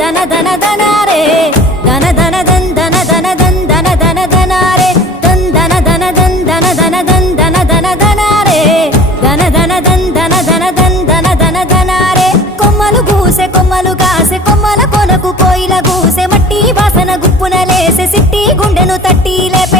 దన దన దనారే దన దన దన్ దన దన దన్ దన దన దనారే దన్ దన దన దన్ దన దన దన్ దన దన దనారే దన దన దన్ దన దన దన్ దన దన దనారే కొమ్మలు గూసె కొమ్మలు కాసె కొమ్మల కొనకు కోయిల గూసె మట్టి వాసన గుప్పున లేసె సిట్టి గుండెను తట్టి లేపే